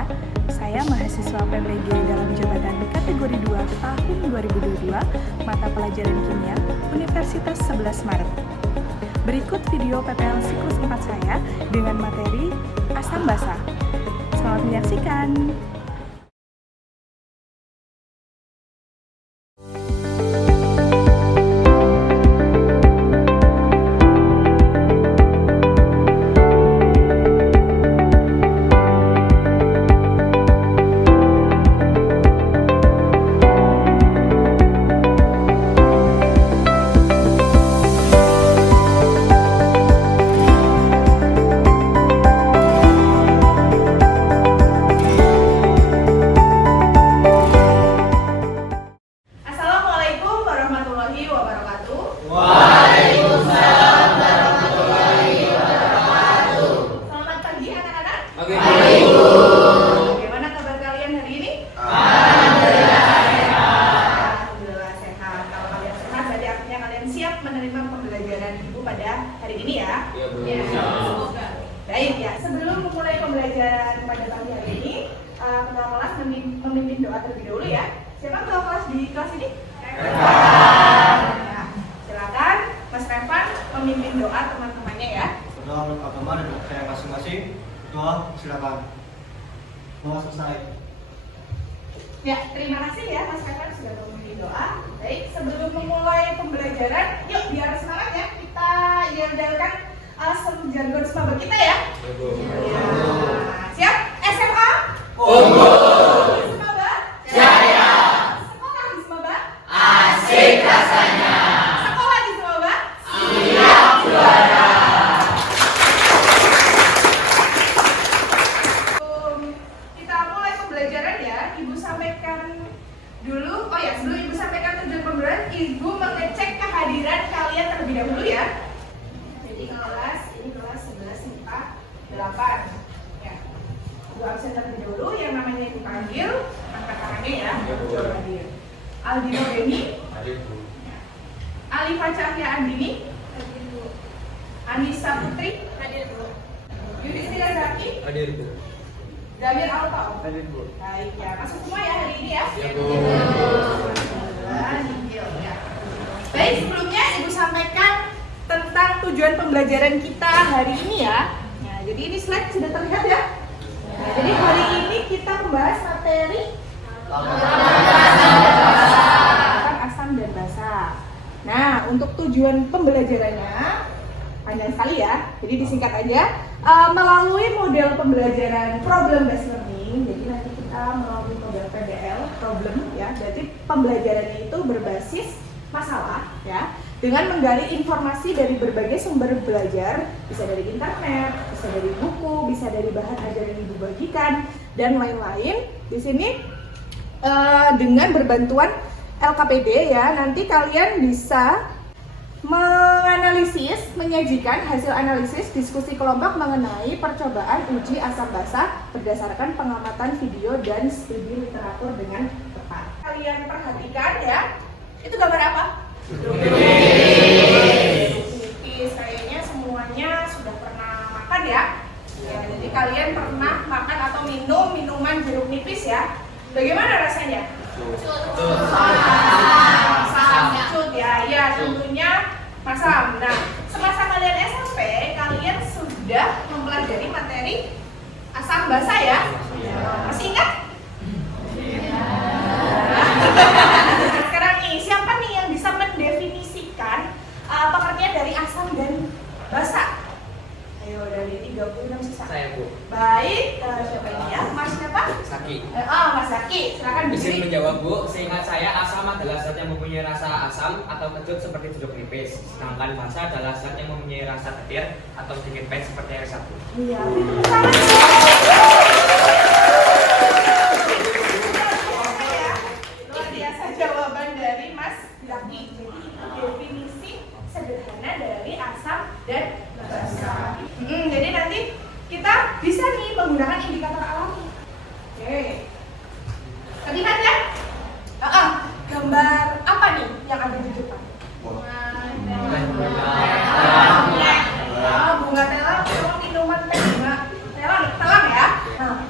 saya. Saya mahasiswa PPG dalam jabatan kategori 2 tahun 2022, mata pelajaran kimia, Universitas 11 Maret. Berikut video PPL siklus 4 saya dengan materi asam basa. Selamat menyaksikan. Bagaimana kabar kalian hari ini? Alhamdulillah sehat. Kalau kalian sehat, berarti artinya kalian siap menerima pembelajaran ibu pada hari ini ya? Iya. Semoga. Baik ya. Sebelum memulai pembelajaran pada pagi hari ini, ketua kelas memimpin doa terlebih dahulu ya. Siapa ketua kelas di kelas ini? Nah, silakan Mas Revan memimpin doa teman-temannya ya. Doa menurut agama dan saya masing-masing. Doa silakan. Doa selesai. Ya, terima kasih ya Mas Revan sudah memimpin doa. Baik, sebelum memulai pembelajaran, yuk biar semangat ya, kita yel-yelkan jargon semaba kita ya. Ya. Siap? SMA? Semaba? Jaya. Sekolah di semaba? Asik rasanya. Sekolah di semaba? Siap juara. Kita mulai pembelajaran ya. Ibu sampaikan dulu. Oh ya, sebelum Ibu sampaikan tujuan pembelajaran, Ibu mengecek kehadiran kalian terlebih dahulu ya. Jadi kelas ini kelas 11 IPA 8. Ya. Ibu absen terlebih dahulu, yang namanya Ibu panggil, angkat tangannya ya. Hadir. Aldino Beni. Hadir, Bu. Alifa Cahya Andini. Hadir, Bu. Anissa Putri. Hadir, Bu. Yudhistira Zaki. Hadir, Bu. Zamir Alto. Hadir, Bu. Baik ya, masuk semua ya hari ini ya. Ya, Bu. Ya. Baik, sebelumnya Ibu sampaikan tentang tujuan pembelajaran kita hari ini ya. Nah, jadi ini slide sudah terlihat ya. Nah, jadi hari ini kita membahas materi tentang asam dan basa. Nah, untuk tujuan pembelajarannya panjang sekali ya. Jadi disingkat aja. Melalui model pembelajaran problem based learning, jadi nanti kita melalui model PBL problem ya. Jadi pembelajarannya itu berbasis masalah ya, dengan menggali informasi dari berbagai sumber belajar, bisa dari internet, bisa dari buku, bisa dari bahan ajar yang Ibu bagikan dan lain-lain. Di sini dengan berbantuan LKPD ya, nanti kalian bisa menganalisis, menyajikan hasil analisis diskusi kelompok mengenai percobaan uji asam basa berdasarkan pengamatan video dan studi literatur dengan tepat. Kalian perhatikan ya, itu gambar apa? Nipis, kayaknya semuanya sudah pernah makan ya. Ya, jadi kalian pernah makan atau minum minuman jeruk nipis ya. Bagaimana rasanya? Masam, ya, tentunya masam. Nah, semasa kalian SMP, kalian sudah mempelajari materi asam basa ya? Masih ingat? Sekarang nih, siapa nih yang bisa mendefinisikan pengertian dari asam dan basa? Ayo, dari 36 sisa. Saya, Bu. Baik, siapa ini ya? Mas siapa? Saki. Mas Zaki, silakan Izin berdiri. menjawab, Bu. Seingat saya, asam adalah zat yang mempunyai rasa asam atau kecut seperti jeruk nipis. Sedangkan basa adalah zat yang mempunyai rasa getir atau sedikit pahit seperti air sapu. Iya, itu sama sih. Luar biasa jawaban dari Mas Zaki. Jadi definisi sederhana dari asam dan basa. Jadi nanti kita bisa nih menggunakan indikator alami. Oke. Terlihat ya? Gambar apa nih yang ada di depan? Bunga telang, memang minuman teh bunga telang ya. Nah,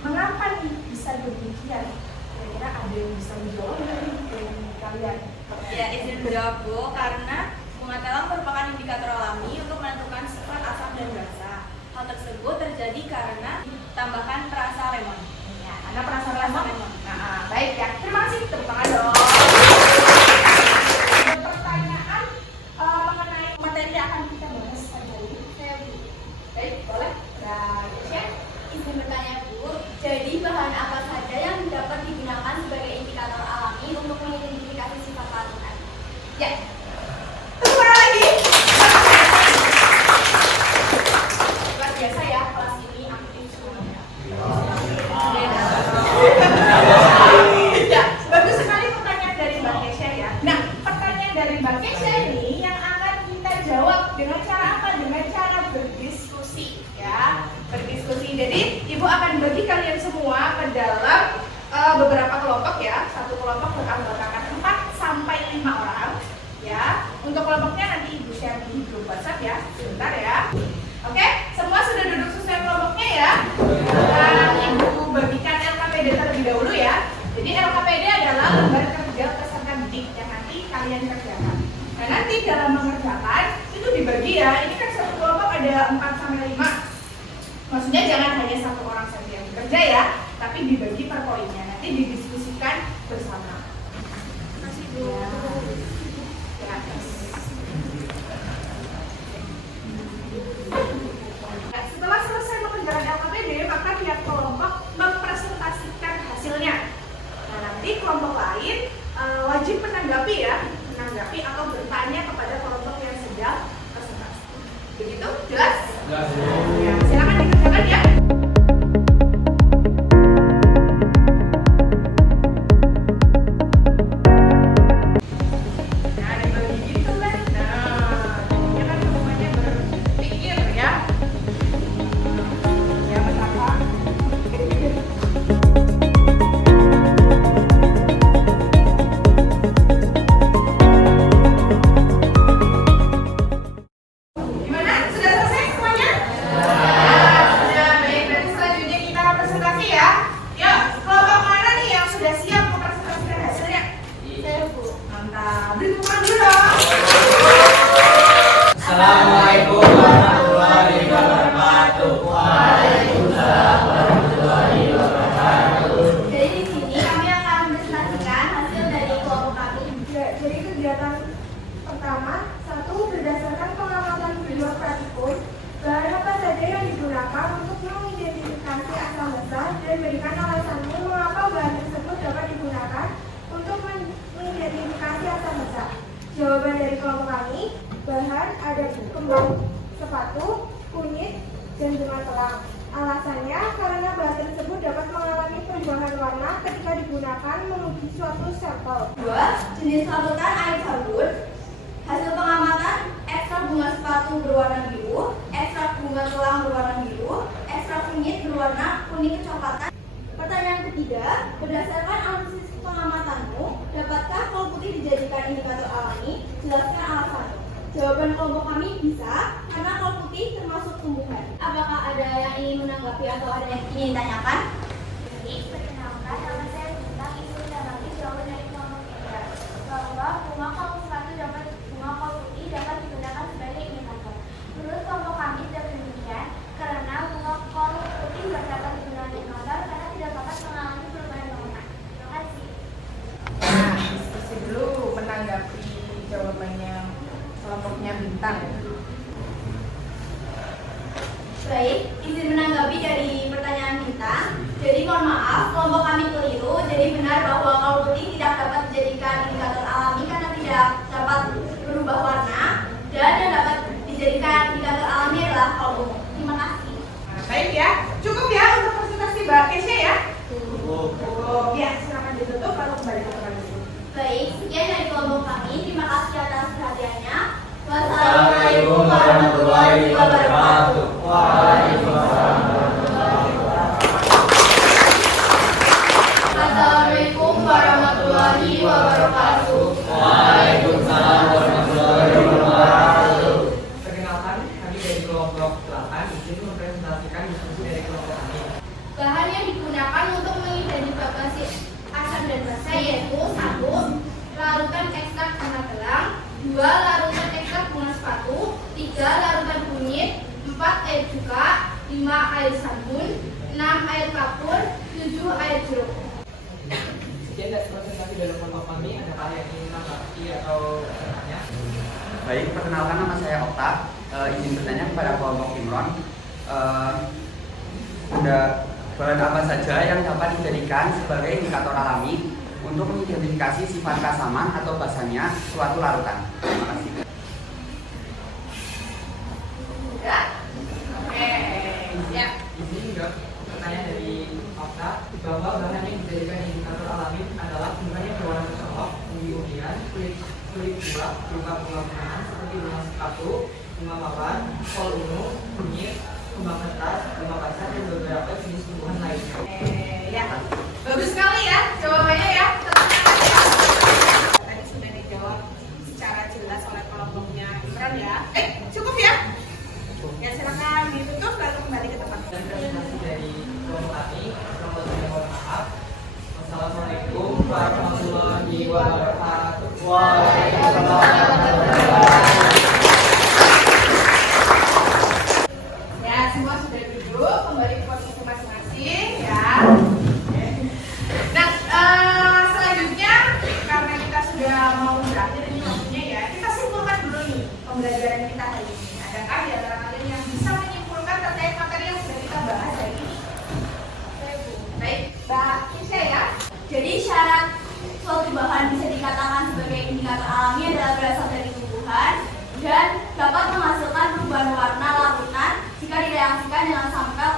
Mengapa nih bisa demikian? Kira-kira ada yang bisa menjawab dari kalian? Ya, izin menjawab Bu, karena bunga telang merupakan indikator alami untuk menentukan sifat asam dan basa. Hal tersebut terjadi karena tambahkan perasa lemon. Ya, karena perasaan lemon. Nah, baik ya. Terima kasih. Tepuk tangan dong. Ada pertanyaan mengenai materi yang akan kita bahas hari ini? Saya Bu, Baik, boleh. Nah, ya. izin bertanya Bu, jadi bahan apa saja yang dapat digunakan sebagai indikator alami untuk mengidentifikasi sifat larutan? Ya. Tepuk tangan lagi. Luar biasa ya, kelas ini aktif semuanya. Ya, bagus sekali pertanyaan dari Mbak Kesha ya. Nah, pertanyaan dari Mbak Kesha ini yang akan kita jawab dengan cara apa? Dengan cara berdiskusi ya. Berdiskusi. Jadi, Ibu akan bagi kalian semua ke dalam beberapa kelompok ya. Satu kelompok beranggotakan 4 sampai 5 orang ya. Untuk kelompoknya nanti Ibu share di grup WhatsApp ya. Sebentar ya. Oke, semua sudah duduk sesuai kelompoknya ya. Dan Ibu bagikan LKPD terlebih dahulu ya. Jadi LKPD adalah lembar kerja peserta didik yang nanti kalian kerjakan. Nah, nanti dalam mengerjakan itu dibagi ya. Ini kan satu kelompok ada 4 sampai 5. Maksudnya jangan hanya satu orang saja yang bekerja ya, tapi dibagi per poinnya. Nanti didiskusikan bersama. Masih Bu. Ya. Nah, setelah selesai mengerjakan LKPD, maka tiap kelompok mempresentasikan hasilnya. Nah, nanti kelompok lain wajib menanggapi ya, menanggapi atau bertanya kepada kelompok yang sedang presentasi. Begitu? Jelas? Jelas. Ya, silakan dikerjakan ya. Nah, dibagi gitu lah. Nah, jadinya kan semuanya berpikir ya. Ya, betapa. Gimana? Sudah selesai semuanya? Nah, sudah. Baik, berarti selanjutnya kita presentasi ya. Yuk, kelompok mana nih yang sudah siap mempresentasikan hasilnya? Saya Bu. Mantap. Beri tepuk tangan dulu dong. Assalamualaikum warahmatullahi wabarakatuh. Jadi di sini kami akan mempresentasikan hasil dari kelompok kami. Ya, jadi kegiatan pertama, satu berdasarkan pengamatan video praktikum, bahan apa saja yang digunakan untuk mengidentifikasi asal basa dan berikan alasanmu mengapa bahan tersebut dapat digunakan untuk mengidentifikasi asal basa. Jawaban dari kelompok kami, bahan ada kembang sepatu, kunyit, dan bunga telang. Alasannya karena bahan tersebut dapat mengalami perubahan warna ketika digunakan menguji suatu sampel. 2. Jenis larutan air sabun. Hasil pengamatan, ekstrak bunga sepatu berwarna biru, ekstrak bunga telang berwarna biru, ekstrak kunyit berwarna kuning kecoklatan. Pertanyaan ketiga, berdasarkan analisis pengamatanmu, dapatkah kol putih dijadikan indikator alami? Jelaskan alasanmu. Jawaban kelompok kami bisa, karena kol putih termasuk tumbuhan. Apakah ada yang ingin menanggapi atau ada yang ingin ditanyakan? Perkenalkan, nama saya Bunda, ibu dan nanti jawaban dari kelompok tiga bahwa bunga kol sepatu dapat bunga kol putih dapat digunakan sebagai indikator. Menurut kelompok kami tidak demikian karena bunga kol putih tidak dapat digunakan indikator karena tidak dapat mengalami perubahan warna. Terima kasih. Nah, diskusi dulu menanggapi jawabannya kelompoknya Bintang. Baik, izin menanggapi dari pertanyaan kita. Jadi mohon maaf, kelompok kami keliru. Jadi benar bahwa kol putih tidak dapat dijadikan indikator alami karena tidak dapat berubah warna dan yang dapat dijadikan indikator alami adalah kol ungu. Terima kasih. Nah, baik ya. Cukup ya untuk presentasi Mbak Kesha ya. Cukup. Ya, silakan ditutup lalu kembali ke tempat dulu. Baik, sekian dari kelompok kami. Terima kasih atas perhatiannya. Wassalamualaikum dan basa yaitu 1. Larutan ekstrak bunga telang, 2. Larutan ekstrak bunga sepatu, 3. Larutan kunyit, 4. Air cuka, 5. Air sabun, 6. Air kapur, 7. Air jeruk. Sekian dari presentasi dalam kelompok kami. Adakah yang ingin menanggapi atau bertanya? Baik, perkenalkan nama saya Okta. Izin bertanya kepada kelompok Imron. Ada bahan apa saja yang dapat dijadikan sebagai indikator alami untuk mengidentifikasi sifat keasaman atau basahnya suatu larutan? Terima kasih. Ya? Oke, ya. Ini juga pertanyaan dari Okta bahwa bahan yang dijadikan indikator alami adalah bunganya berwarna kecoklok, umbi-umbian, kulit buah, berupa bunga-bungaan seperti bunga sepatu, bunga mawar, kol ungu, kunyit, kembang kertas, bunga kaca, dan beberapa jenis tumbuhan lainnya. Ya. Bagus sekali ya jawabannya ya. Tadi sudah dijawab secara jelas oleh kelompoknya Imran ya. Cukup ya? Ya silakan ditutup lalu kembali ke tempat. Dan presentasi dari kelompok kami, kelompok saya mohon maaf. Wassalamualaikum warahmatullahi wabarakatuh. Ya, semua sudah duduk, kembali ke posisi masing-masing ya. Nah, selanjutnya karena kita sudah mau berakhir ini waktunya ya, kita simpulkan dulu nih pembelajaran kita hari ini. Adakah di antara kalian yang bisa menyimpulkan terkait materi yang sudah kita bahas hari ini? Baik, Mbak Kisha ya. Jadi syarat suatu bahan bisa dikatakan sebagai indikator alami adalah berasal dari tumbuhan dan dapat menghasilkan perubahan warna larutan jika direaksikan dengan sampel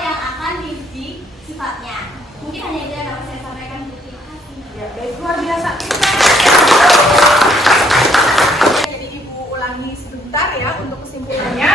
yang akan diuji sifatnya. Mungkin hanya itu yang dapat saya sampaikan. Terima kasih. Ya, baik, luar biasa. Jadi Ibu ulangi sebentar ya untuk kesimpulannya.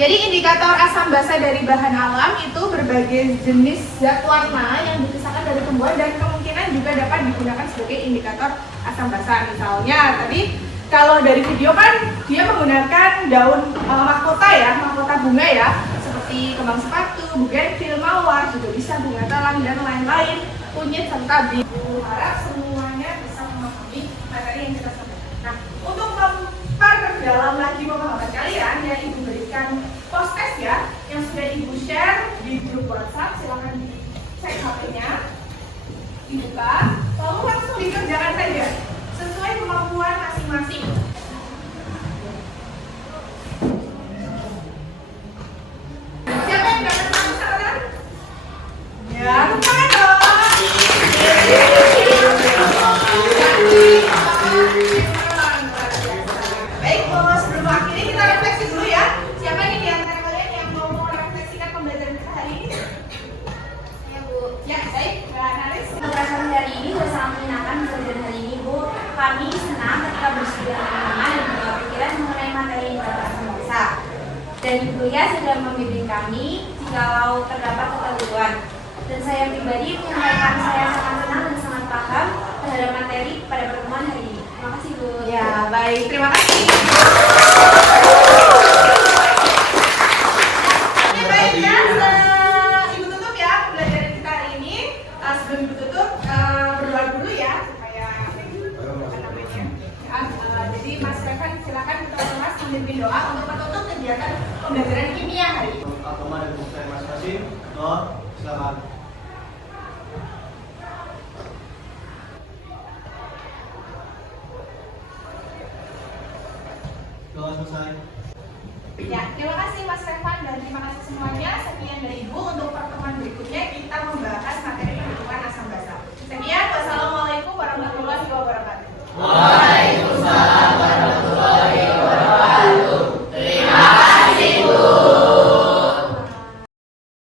Jadi indikator asam basa dari bahan alam itu berbagai jenis zat warna yang dipisahkan dari tumbuhan dan kemungkinan juga dapat digunakan sebagai indikator asam basa. Misalnya tadi kalau dari video kan dia menggunakan daun mahkota ya, mahkota bunga ya, seperti kembang sepatu, bugenvil, mawar, juga bisa bunga telang dan lain-lain, kunyit serta biru. Harap semuanya bisa memahami materi yang kita sampaikan. Nah, untuk memperdalam lagi pemahaman kalian ya, Ibu berikan post-test ya yang sudah Ibu share di grup WhatsApp. Silakan dicek HP-nya, dibuka, lalu langsung dikerjakan saja sesuai kemampuan masing-masing. Siapa yang dapat satu catatan? Ya, lupakan dong. Baik, sebelum akhiri kita refleksi dulu ya. Siapa nih di antara kalian yang mau merefleksikan pembelajaran kita hari ini? Ya, Bu. Ya, baik. Mbak Naris. Pembelajaran hari ini sudah sangat menyenangkan pembelajaran hari ini, Bu. Kami senang ketika berdiskusi dengan teman-teman dan bertukar pikiran mengenai materi indikator asam basa. Dan Ibu Kuliah sudah membimbing kami jikalau terdapat kekeliruan. Dan saya pribadi menyampaikan saya sangat senang dan sangat paham terhadap materi pada pertemuan hari ini. Terima kasih, Bu. Ya, baik. Terima kasih. Oke, baik ya. Ibu tutup ya pembelajaran kita hari ini. Sebelum Ibu tutup, berdoa dulu ya supaya apa namanya? Ya, jadi Mas Revan silakan kita Mas memimpin doa untuk menutup kegiatan pembelajaran kimia hari ini. Agama dan bukti masing-masing. Doa, silakan. Doa selesai. Ya, terima kasih Mas Revan dan terima kasih semuanya. Sekian dari